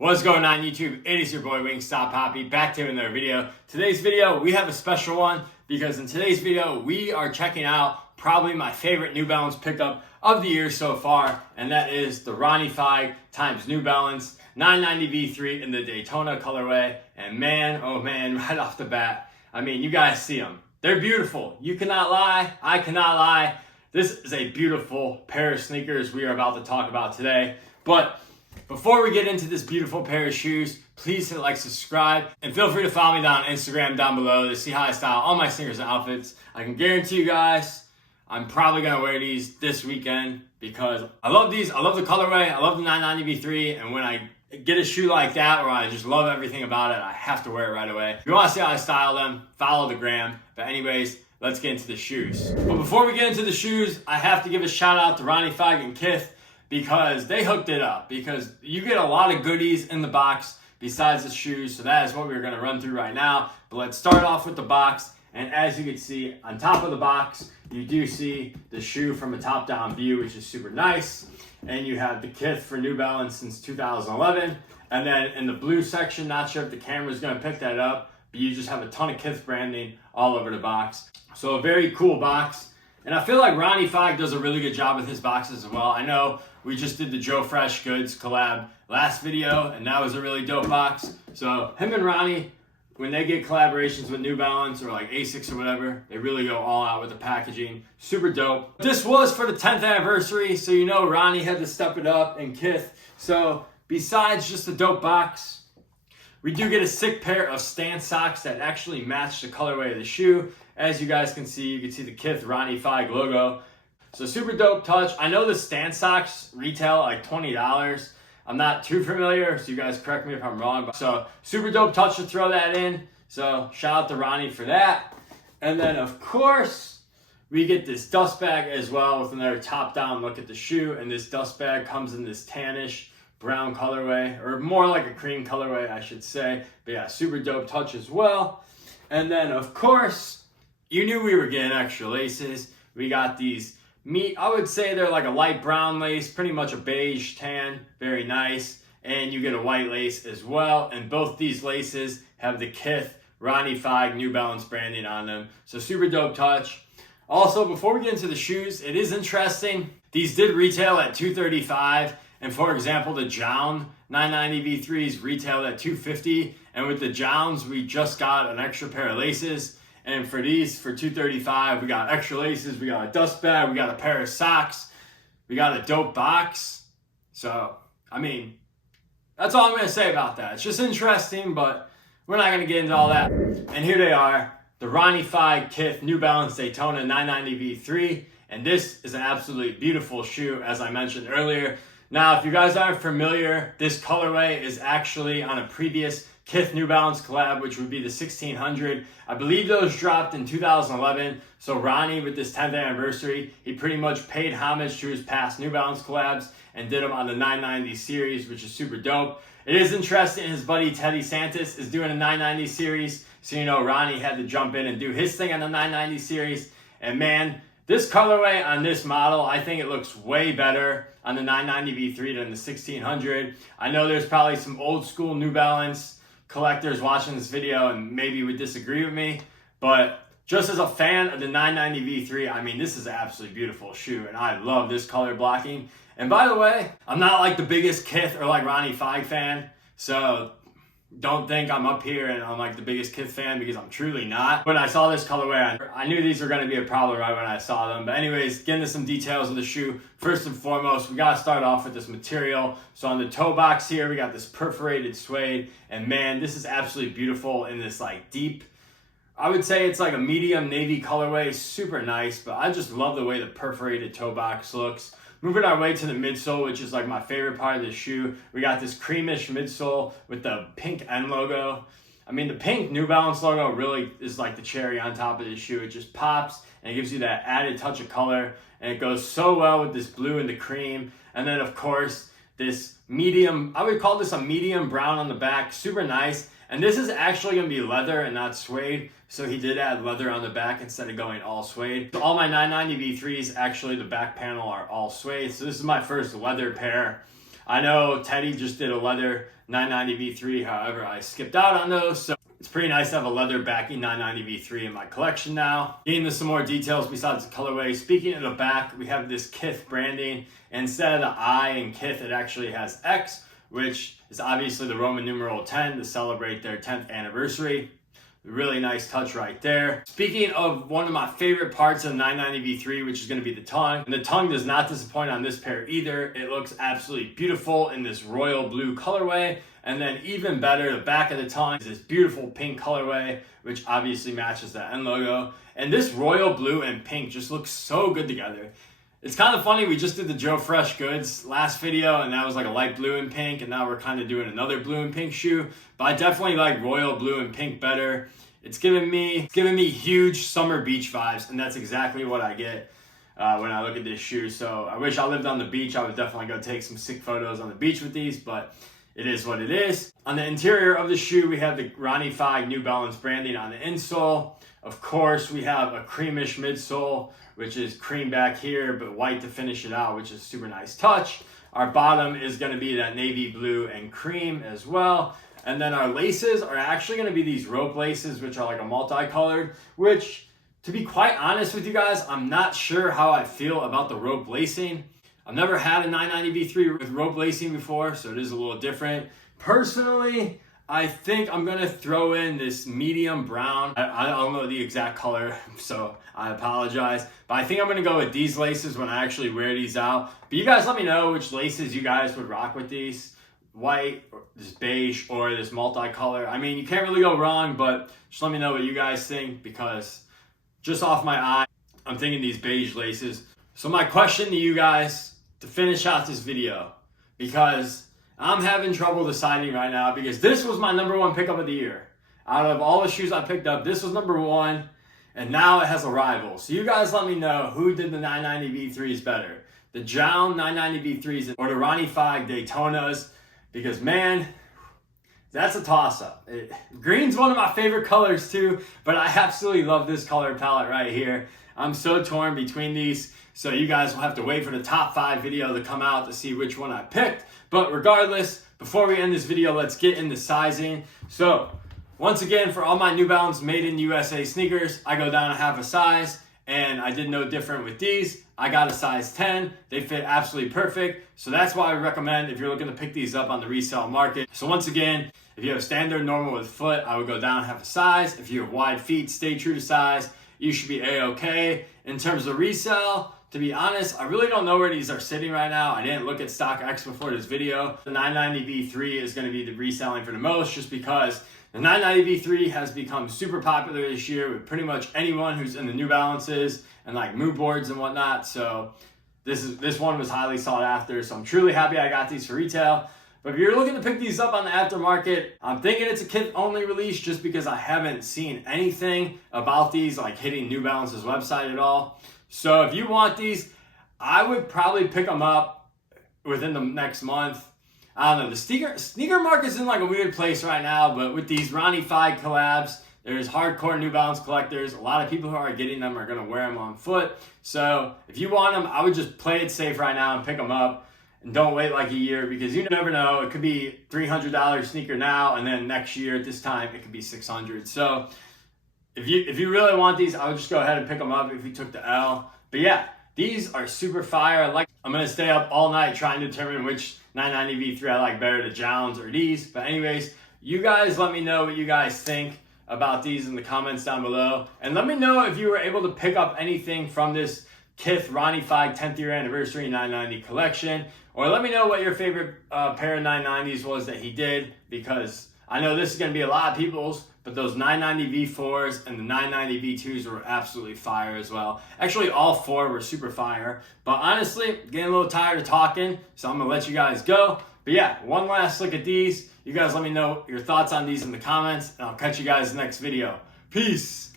What's going on YouTube? It is your boy Wingstop Poppy back to another video. Today's video, we have a special one because in today's video, we are checking out probably my favorite New Balance pickup of the year so far, and that is the Ronnie Fieg times New Balance 990 V3 in the Daytona colorway. And man, oh man, right off the bat, I mean, you guys see them. They're beautiful. You cannot lie. I cannot lie. This is a beautiful pair of sneakers we are about to talk about today. But before we get into this beautiful pair of shoes, please hit like, subscribe, and feel free to follow me down on Instagram down below to see how I style all my sneakers and outfits. I can guarantee you guys, I'm probably going to wear these this weekend because I love these. I love the colorway. I love the 990 V3. And when I get a shoe like that where I just love everything about it, I have to wear it right away. If you want to see how I style them, follow the gram. But anyways, let's get into the shoes. But before we get into the shoes, I have to give a shout out to Ronnie Fieg and Kith, because they hooked it up, because you get a lot of goodies in the box besides the shoes. So that is what we're gonna run through right now. But let's start off with the box. And as you can see, on top of the box, you do see the shoe from a top-down view, which is super nice. And you have the Kith for New Balance since 2011. And then in the blue section, not sure if the camera's gonna pick that up, but you just have a ton of Kith branding all over the box. So a very cool box. And I feel like Ronnie Fieg does a really good job with his boxes as well. I know we just did the Joe Fresh Goods collab last video, and that was a really dope box. So him and Ronnie, when they get collaborations with New Balance or like Asics or whatever, they really go all out with the packaging. Super dope. This was for the 10th anniversary, so you know Ronnie had to step it up, and Kith. So besides just the dope box, we do get a sick pair of Stan socks that actually match the colorway of the shoe. As you guys can see the Kith Ronnie Fieg logo. So super dope touch. I know the Stan socks retail like $20. I'm not too familiar, so you guys correct me if I'm wrong. So super dope touch to throw that in. So shout out to Ronnie for that. And then of course, we get this dust bag as well with another top-down look at the shoe. And this dust bag comes in this tannish brown colorway, or more like a cream colorway, I should say. But yeah, super dope touch as well. And then of course, you knew we were getting extra laces. We got these I would say they're like a light brown lace, pretty much a beige tan, very nice. And you get a white lace as well. And both these laces have the Kith Ronnie Fieg New Balance branding on them. So super dope touch. Also, before we get into the shoes, it is interesting. These did retail at $235. And for example, the Jown 990 V3s retailed at $250. And with the Jowns, we just got an extra pair of laces. And for these, for $235, we got extra laces, we got a dust bag, we got a pair of socks, we got a dope box. So, I mean, that's all I'm going to say about that. It's just interesting, but we're not going to get into all that. And here they are, the Ronnie Fieg Kith New Balance Daytona 990 V3. And this is an absolutely beautiful shoe, as I mentioned earlier. Now, if you guys aren't familiar, this colorway is actually on a previous Kith New Balance collab, which would be the 1600. I believe those dropped in 2011. So Ronnie, with this 10th anniversary, he pretty much paid homage to his past New Balance collabs and did them on the 990 series, which is super dope. It is interesting, his buddy Teddy Santis is doing a 990 series. So you know Ronnie had to jump in and do his thing on the 990 series. And man, this colorway on this model, I think it looks way better on the 990 V3 than the 1600. I know there's probably some old school New Balance collectors watching this video and maybe would disagree with me, but just as a fan of the 990 V3, I mean, this is an absolutely beautiful shoe, and I love this color blocking. And by the way, I'm not like the biggest Kith or like Ronnie Fieg fan, so don't think I'm up here and I'm like the biggest Kith fan, because I'm truly not. When I saw this colorway, I knew these were going to be a problem right when I saw them. But anyways, getting into some details of the shoe. First and foremost, we got to start off with this material. So on the toe box here, we got this perforated suede. And man, this is absolutely beautiful in this like deep, I would say it's like a medium navy colorway. Super nice, but I just love the way the perforated toe box looks. Moving our way to the midsole, which is like my favorite part of the shoe. We got this creamish midsole with the pink N logo. I mean, the pink New Balance logo really is like the cherry on top of the shoe. It just pops and it gives you that added touch of color. And it goes so well with this blue and the cream. And then of course, this medium, I would call this a medium brown on the back. Super nice. And this is actually going to be leather and not suede. So he did add leather on the back instead of going all suede. So all my 990 V3s, actually the back panel are all suede. So this is my first leather pair. I know Teddy just did a leather 990 V3, however, I skipped out on those. So it's pretty nice to have a leather backing 990 V3 in my collection now. Getting into some more details besides the colorway. Speaking of the back, we have this Kith branding. Instead of the I in Kith, it actually has X, which is obviously the Roman numeral 10 to celebrate their 10th anniversary. Really nice touch right there. Speaking of one of my favorite parts of 990 V3, which is going to be the tongue. And the tongue does not disappoint on this pair either. It looks absolutely beautiful in this royal blue colorway. And then even better, the back of the tongue is this beautiful pink colorway, which obviously matches the N logo. And this royal blue and pink just looks so good together. It's kind of funny, we just did the Joe Fresh Goods last video, and that was like a light blue and pink, and now we're kind of doing another blue and pink shoe. But I definitely like royal blue and pink better. It's giving me huge summer beach vibes, and that's exactly what I get when I look at this shoe. So I wish I lived on the beach. I would definitely go take some sick photos on the beach with these, but it is what it is. On the interior of the shoe, we have the Ronnie Fieg New Balance branding on the insole. Of course, we have a creamish midsole, which is cream back here, but white to finish it out, which is a super nice touch. Our bottom is going to be that navy blue and cream as well. And then our laces are actually going to be these rope laces, which are like a multicolored, which, to be quite honest with you guys, I'm not sure how I feel about the rope lacing. I've never had a 990 V3 with rope lacing before, so it is a little different. Personally, I think I'm gonna throw in this medium brown. I don't know the exact color, so I apologize. But I think I'm gonna go with these laces when I actually wear these out. But you guys let me know which laces you guys would rock with these. White, or this beige, or this multicolor. I mean, you can't really go wrong, but just let me know what you guys think, because just off my eye, I'm thinking these beige laces. So my question to you guys to finish out this video, because I'm having trouble deciding right now, because this was my #1 pickup of the year. Out of all the shoes I picked up, this was #1, and now it has a rival. So you guys let me know who did the 990 V3s better. The Jown 990 V3s or the Ronnie Fieg Daytonas, because man, that's a toss-up. Green's one of my favorite colors too, but I absolutely love this color palette right here. I'm so torn between these, so you guys will have to wait for the top 5 video to come out to see which one I picked. But regardless, before we end this video, let's get into sizing. So once again, for all my New Balance made in USA sneakers, I go down a half a size, and I did no different with these. I got a size 10. They fit absolutely perfect. So that's why I recommend if you're looking to pick these up on the resale market. So once again, if you have standard normal with foot, I would go down half a size. If you have wide feet, stay true to size. You should be A-okay. In terms of resale, to be honest, I really don't know where these are sitting right now. I didn't look at StockX before this video. The 990 V3 is going to be the reselling for the most, just because the 990 V3 has become super popular this year with pretty much anyone who's in the New Balances and like mood boards and whatnot. So this one was highly sought after. So I'm truly happy I got these for retail. But if you're looking to pick these up on the aftermarket, I'm thinking it's a kit only release, just because I haven't seen anything about these like hitting New Balance's website at all. So if you want these, I would probably pick them up within the next month. I don't know, the sneaker market's in like a weird place right now, but with these Ronnie Fieg collabs, there's hardcore New Balance collectors. A lot of people who are getting them are going to wear them on foot. So if you want them, I would just play it safe right now and pick them up. And don't wait like a year, because you never know. It could be $300 sneaker now, and then next year at this time, it could be $600. So if you really want these, I would just go ahead and pick them up if you took the L. But yeah, these are super fire. I'm going to stay up all night trying to determine which 990 V3 I like better, the Jowns or these. But anyways, you guys let me know what you guys think about these in the comments down below. And let me know if you were able to pick up anything from this Kith Ronnie Fieg 10th year anniversary 990 collection. Or let me know what your favorite pair of 990s was that he did, because I know this is going to be a lot of people's, but those 990 V4s and the 990 V2s were absolutely fire as well. Actually, all 4 were super fire. But honestly, getting a little tired of talking, so I'm going to let you guys go. But yeah, one last look at these. You guys let me know your thoughts on these in the comments, and I'll catch you guys in the next video. Peace!